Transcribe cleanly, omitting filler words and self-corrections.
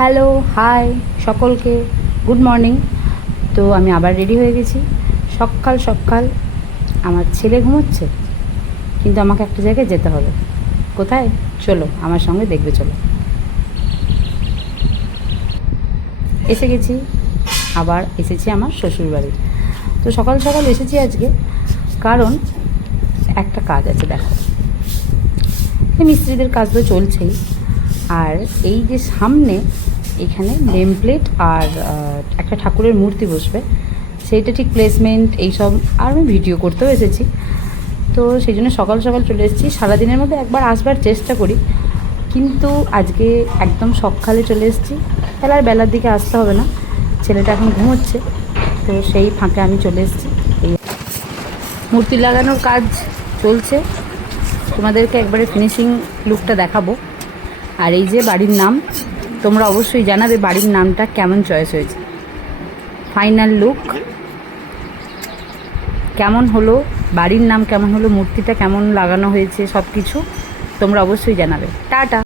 Hello, high সকলকে, good morning. তো আমি আবার রেডি হয়ে গেছি। সকাল সকাল আমার ছেলে ঘুমোচ্ছে, কিন্তু আমাকে একটা জায়গায় যেতে হবে। কোথায়? চলো আমার সঙ্গে, দেখবে চলো। এসে গেছি, আবার এসেছি আমার শ্বশুরবাড়ি। তো সকাল সকাল এসেছি আজকে, কারণ একটা কাজ আছে। দেখো, এই মিস্ত্রিদের কাজ তো চলছেই, আর এই যে সামনে এখানে নেম প্লেট আর একটা ঠাকুরের মূর্তি বসবে, সেইটা ঠিক প্লেসমেন্ট এইসব, আর আমি ভিডিও করতেও এসেছি। তো সেই জন্য সকাল সকাল চলে এসেছি। সারাদিনের মধ্যে একবার আসবার চেষ্টা করি, কিন্তু আজকে একদম সকালে চলে এসেছি। তাহলে আর বেলার দিকে আসতে হবে না, ছেলেটা এখন ঘুমোচ্ছে। তো সেই ফাঁকে আমি চলে এসেছি। এই মূর্তি লাগানোর কাজ চলছে, তোমাদেরকে একবারে ফিনিশিং লুকটা দেখাবো। আর এই যে বাড়ির নাম, তোমরা অবশ্যই জানাবে বাড়ির নামটা কেমন চয়েস হয়েছে। ফাইনাল লুক কেমন হলো, বাড়ির নাম কেমন হলো, মূর্তিটা কেমন লাগানো হয়েছে, সব কিছু তোমরা অবশ্যই জানাবে। টাটা।